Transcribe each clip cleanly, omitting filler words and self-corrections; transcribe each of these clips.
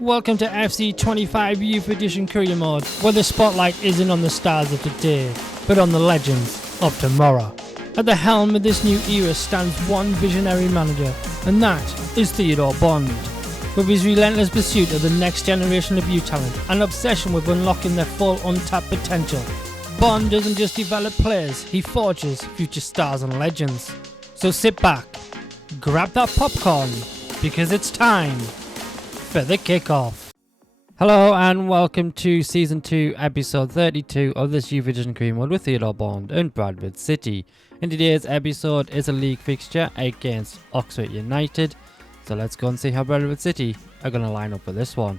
Welcome to FC25 Youth Edition Career Mode, where the spotlight isn't on the stars of today, but on the legends of tomorrow. At the helm of this new era stands one visionary manager, and that is Theodore Bond. With his relentless pursuit of the next generation of youth talent and obsession with unlocking their full untapped potential, Bond doesn't just develop players, he forges future stars and legends. So sit back, grab that popcorn, because it's time for the kickoff. Hello and welcome to Season 2, Episode 32 of this Youth Edition Career Mode with Theodore Bond and Bradford City. In today's episode is a league fixture against Oxford United, so let's go and see how Bradford City are going to line up for this one.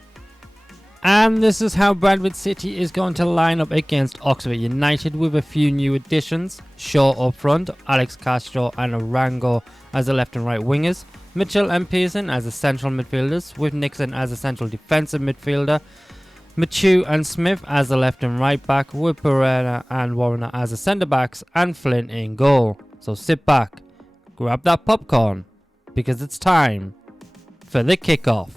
And this is how Bradford City is going to line up against Oxford United, with a few new additions. Shaw up front, Alex Castro and Arango as the left and right wingers, Mitchell and Pearson as the central midfielders, with Nixon as a central defensive midfielder, Machu and Smith as the left and right back, with Pereira and Warner as the centre backs, and Flynn in goal. So sit back, grab that popcorn, because it's time for the kickoff.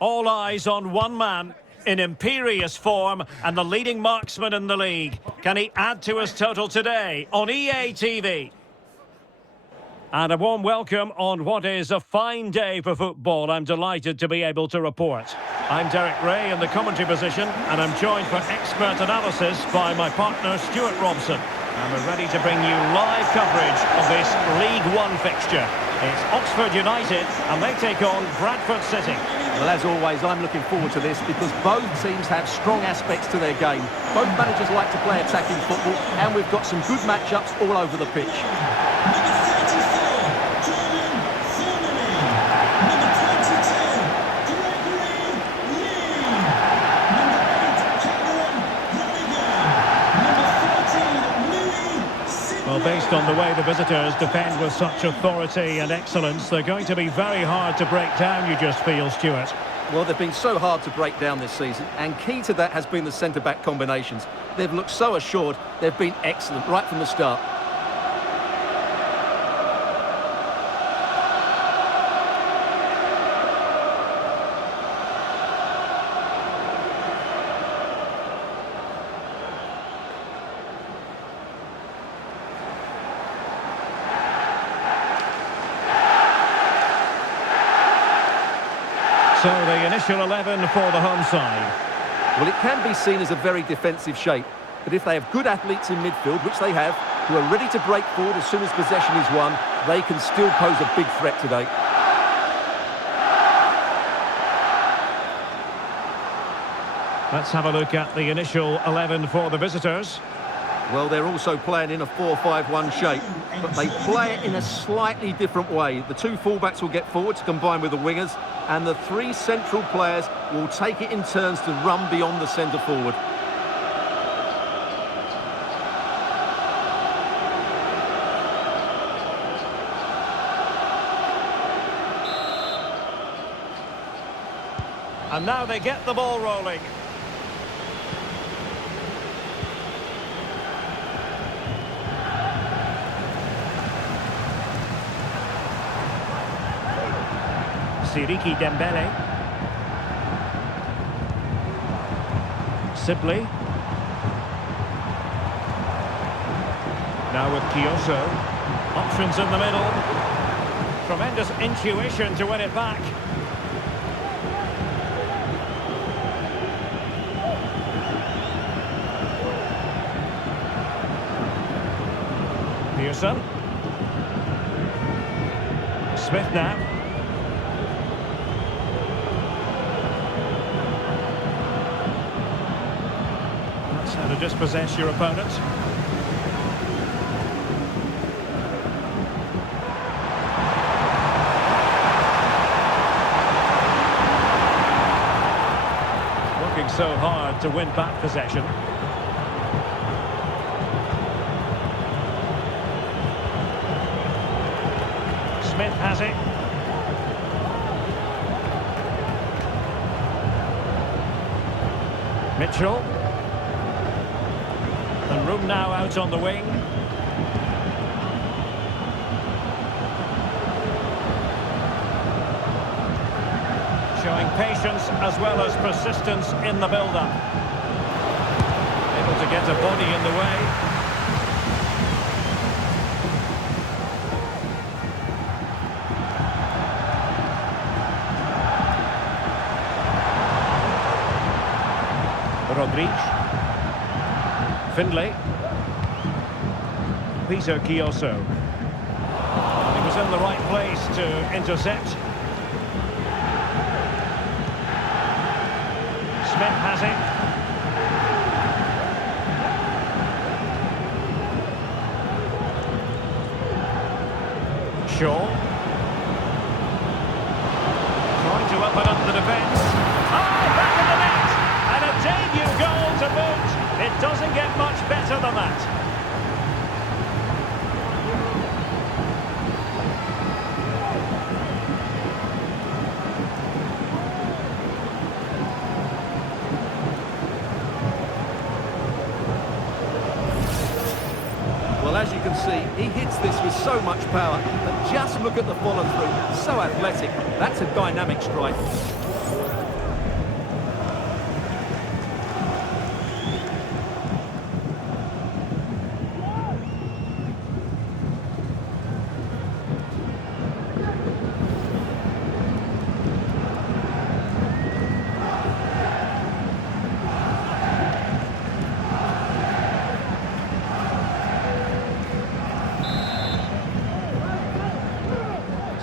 All eyes on one man in imperious form and the leading marksman in the league. Can he add to his total today on EA TV? And a warm welcome on what is a fine day for football. I'm delighted to be able to report. I'm Derek Ray in the commentary position, and I'm joined for expert analysis by my partner Stuart Robson. And we're ready to bring you live coverage of this League One fixture. It's Oxford United, and they take on Bradford City. Well, as always, I'm looking forward to this because both teams have strong aspects to their game. Both managers like to play attacking football, and we've got some good matchups all over the pitch. Well, based on the way the visitors defend with such authority and excellence, they're going to be very hard to break down, you just feel, Stuart. Well, they've been so hard to break down this season, and key to that has been the centre-back combinations. They've looked so assured, they've been excellent right from the start. So the initial 11 for the home side. Well, it can be seen as a very defensive shape, but if they have good athletes in midfield, which they have, who are ready to break forward as soon as possession is won, they can still pose a big threat today. Let's have a look at the initial 11 for the visitors. Well, they're also playing in a 4-5-1 shape, but they play it in a slightly different way. The two fullbacks will get forward to combine with the wingers, and the three central players will take it in turns to run beyond the centre forward. And now they get the ball rolling. Siriki Dembele. Sibley. Now with Kyoso. Options in the middle. Tremendous intuition to win it back. Pearson. Smith now. To dispossess your opponent. Working so hard to win back possession. Smith has it. Mitchell. And room now out on the wing. patience as well as persistence in the build-up. Able to get a body in the way. Rodriguez. Findlay. Peter Kioso. He was in the right place to intercept. Smith has it. Shaw. Trying to open up the defence. Oh, back in the net! And a debut goal to boot. It doesn't get much better than that. Well, as you can see, he hits this with so much power, but just look at the follow-through. So athletic. That's a dynamic strike.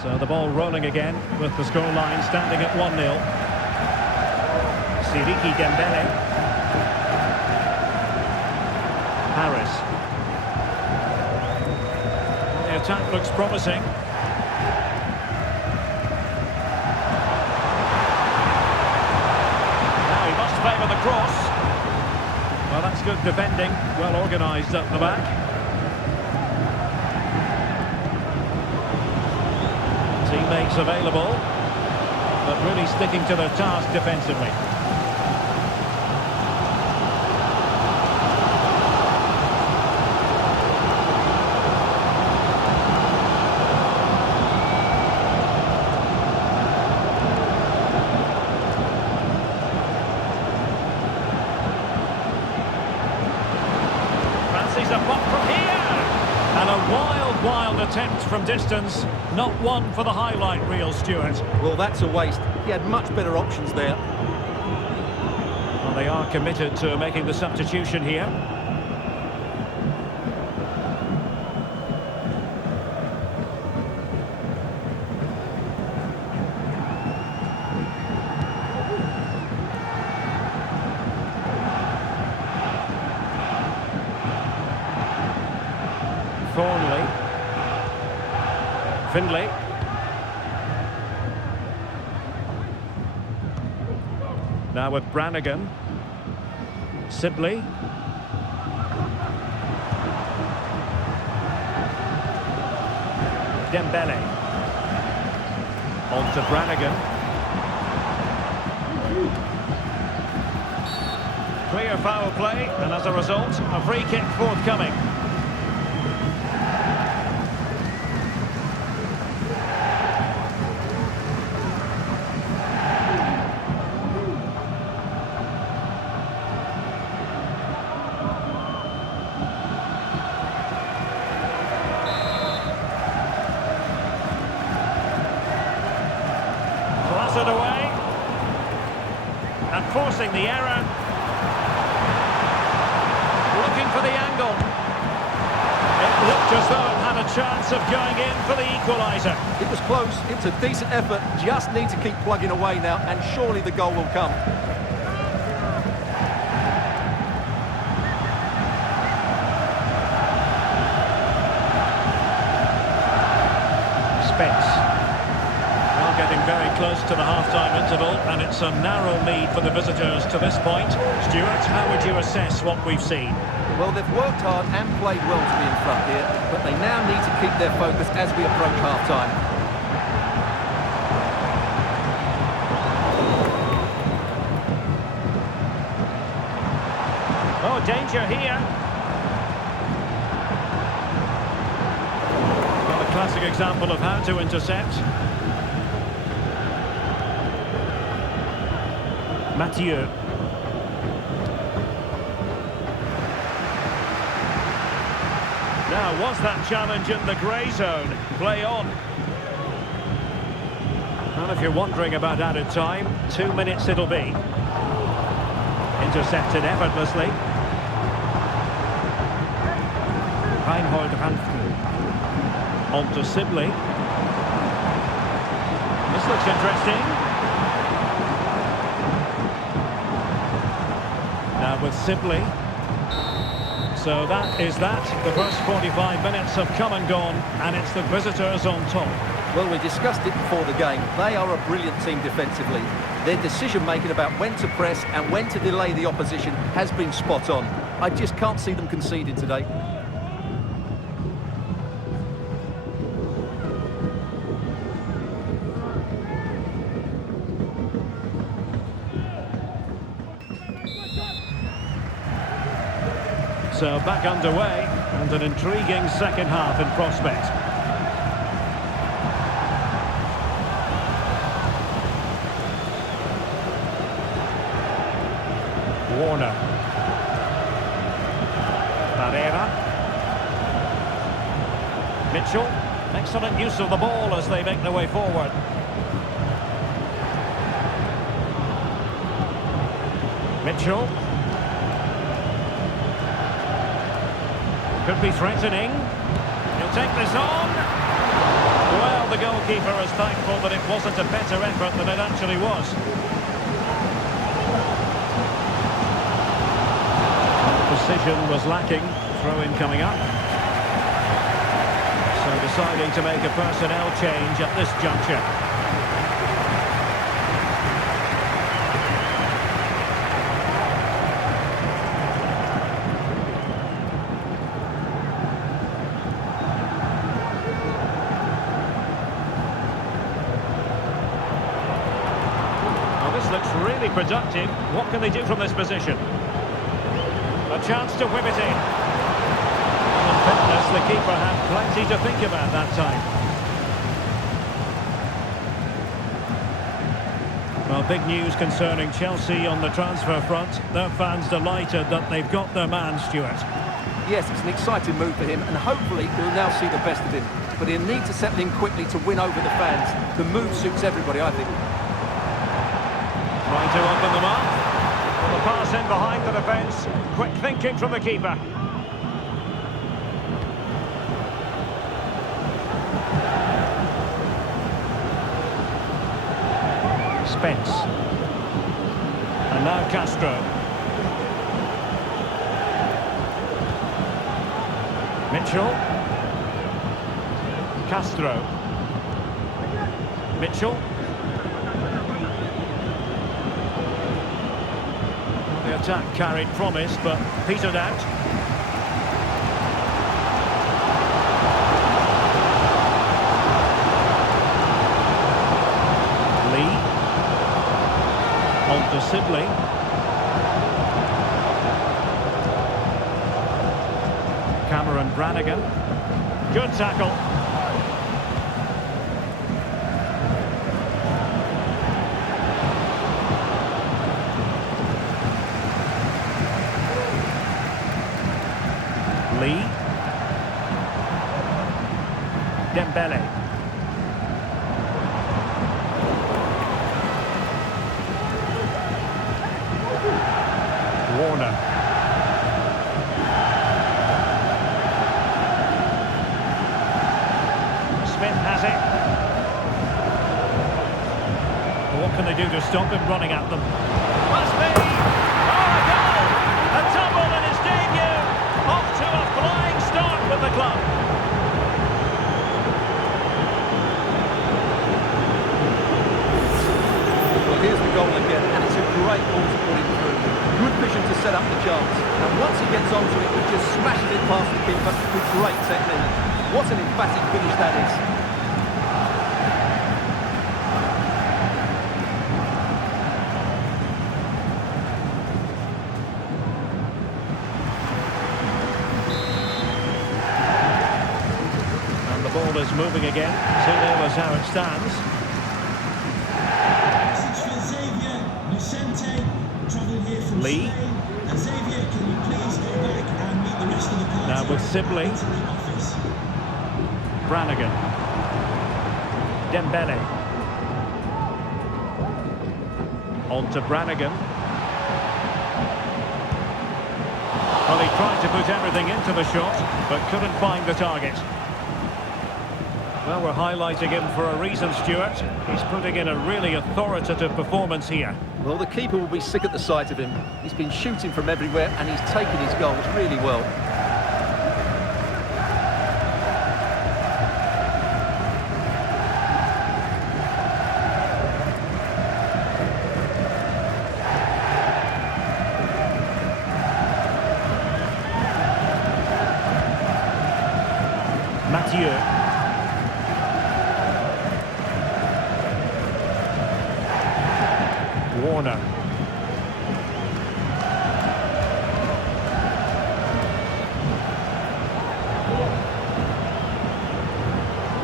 So the ball rolling again with the scoreline standing at 1-0. Siriki Dembele. Harris. The attack looks promising. Now he must favour the cross. Well, that's good defending, well organised up the back. Teammates available, but really sticking to their task defensively. Fancies a pop from here! And a wild attempt from distance. Not one for the highlight reel, Stuart. Well, that's a waste. He had much better options there. Well, they are committed to making the substitution here. Thornley. Findlay. Now with Brannigan. Sibley. Dembele. On to Brannigan. Clear foul play, and as a result, a free kick forthcoming. It away and forcing the error, looking for the angle. It looked as though it had a chance of going in for the equaliser. It was close, it's a decent effort, just need to keep plugging away now and surely the goal will come. Spence. Getting very close to the half-time interval, and it's a narrow lead for the visitors to this point. Stuart, how would you assess what we've seen? Well, they've worked hard and played well to be in front here, but they now need to keep their focus as we approach half-time. Oh, danger here. Well, a classic example of how to intercept. Mathieu. Now, was that challenge in the grey zone? Play on. And if you're wondering about added time, 2 minutes it'll be. Intercepted effortlessly. Reinhold Ranften. On to Sibley. This looks interesting. Now with Sibley. So that is that. The first 45 minutes have come and gone, and it's the visitors on top. Well, we discussed it before the game. They are a brilliant team defensively. Their decision-making about when to press and when to delay the opposition has been spot on. I just can't see them conceding today. So back underway, and an intriguing second half in prospect. Warner. Barrera. Mitchell. Excellent use of the ball as they make their way forward. Mitchell. Could be threatening. He'll take this on. Well, the goalkeeper is thankful that it wasn't a better effort than it actually was. Precision was lacking. Throw-in coming up. So deciding to make a personnel change at this juncture. Looks really productive. What can they do from this position? A chance to whip it in. And in fairness, the keeper had plenty to think about that time. Well, big news concerning Chelsea on the transfer front. Their fans delighted that they've got their man, Stuart. Yes, it's an exciting move for him, and hopefully we'll now see the best of him. But he'll need to settle in quickly to win over the fans. The move suits everybody, I think. Trying to open them up. Well, the pass in behind the defence. Quick thinking from the keeper. Spence. And now Castro. Mitchell. Castro. Mitchell. The attack carried promise, but petered out. Lee. On to Sibley. Cameron Brannigan. Good tackle. Lee. Dembele. Warner. Smith has it. What can they do to stop him running at them? Must be! Oh, a goal! A double in his debut! Off to a flying start with the club. Well, here's the goal again, and it's a great ball to put it through. Good vision to set up the chance. And once he gets onto it, he just smashes it past the keeper with great technique. What an emphatic finish that is. Ball is moving again. 2-0 is how it stands. Lee. Now with Sibley. Brannigan. Dembele. On to Brannigan. Well, he tried to put everything into the shot, but couldn't find the target. Well, we're highlighting him for a reason, Stuart. He's putting in a really authoritative performance here. Well, the keeper will be sick at the sight of him. He's been shooting from everywhere and he's taken his goals really well. Mathieu. Warner.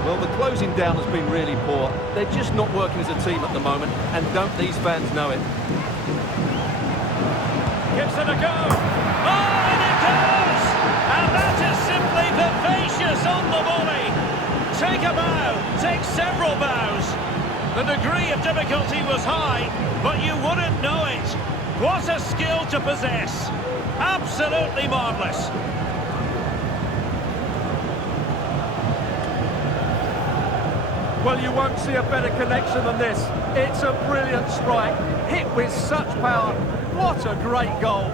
Well, the closing down has been really poor. They're just not working as a team at the moment, and don't these fans know it? Gives it a go. Oh, and it goes! And that is simply vivacious on the volley. Take a bow, take several bows. The degree of difficulty was high, but you wouldn't know it. What a skill to possess. Absolutely marvellous. Well, you won't see a better connection than this. It's a brilliant strike, hit with such power. What a great goal.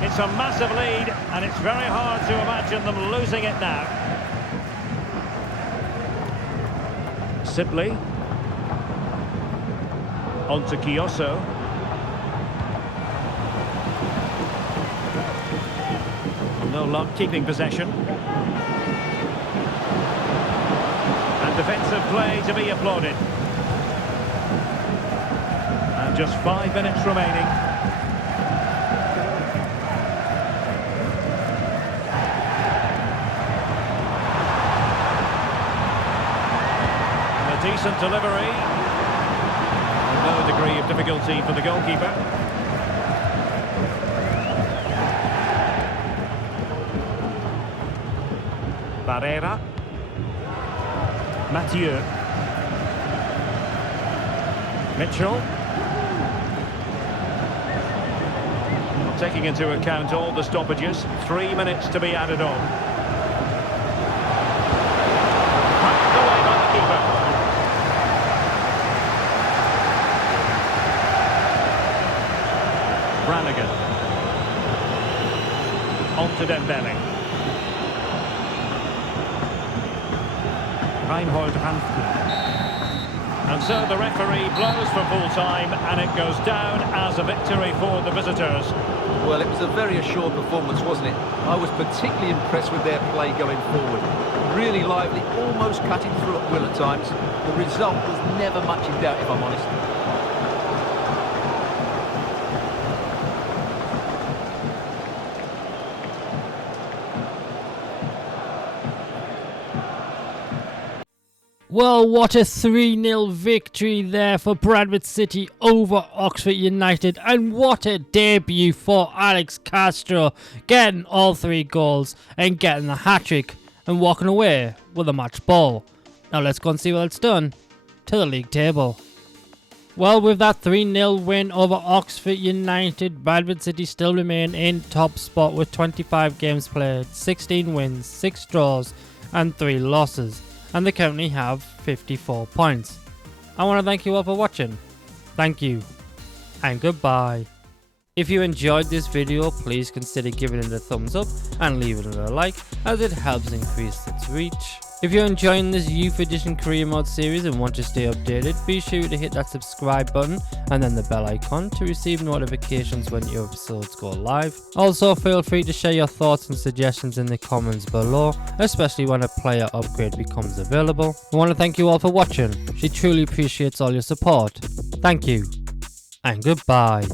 It's a massive lead, and it's very hard to imagine them losing it now. Sibley. On to Kioso. No luck keeping possession. And defensive play to be applauded. And just 5 minutes remaining. Decent delivery. No degree of difficulty for the goalkeeper. Barrera. Mathieu. Mitchell. Taking into account all the stoppages, 3 minutes to be added on. Hacked away by the keeper. Brannigan. On to Dembele. Reinhold Hanfler. And so the referee blows for full time, and it goes down as a victory for the visitors. Well, it was a very assured performance, wasn't it? I was particularly impressed with their play going forward. Really lively, almost cutting through at will at times. The result was never much in doubt, if I'm honest. Well, what a 3-0 victory there for Bradford City over Oxford United, and what a debut for Alex Castro, getting all 3 goals and getting the hat-trick and walking away with a match ball. Now let's go and see what it's done to the league table. Well, with that 3-0 win over Oxford United, Bradford City still remain in top spot with 25 games played, 16 wins, 6 draws and 3 losses. And they currently have 54 points. I want to thank you all for watching. Thank you, and goodbye. If you enjoyed this video, please consider giving it a thumbs up and leaving it a like, as it helps increase its reach. If you're enjoying this Youth Edition Career Mode series and want to stay updated, be sure to hit that subscribe button and then the bell icon to receive notifications when new episodes go live. Also, feel free to share your thoughts and suggestions in the comments below, especially when a player upgrade becomes available. I want to thank you all for watching. She truly appreciates all your support. Thank you, and goodbye.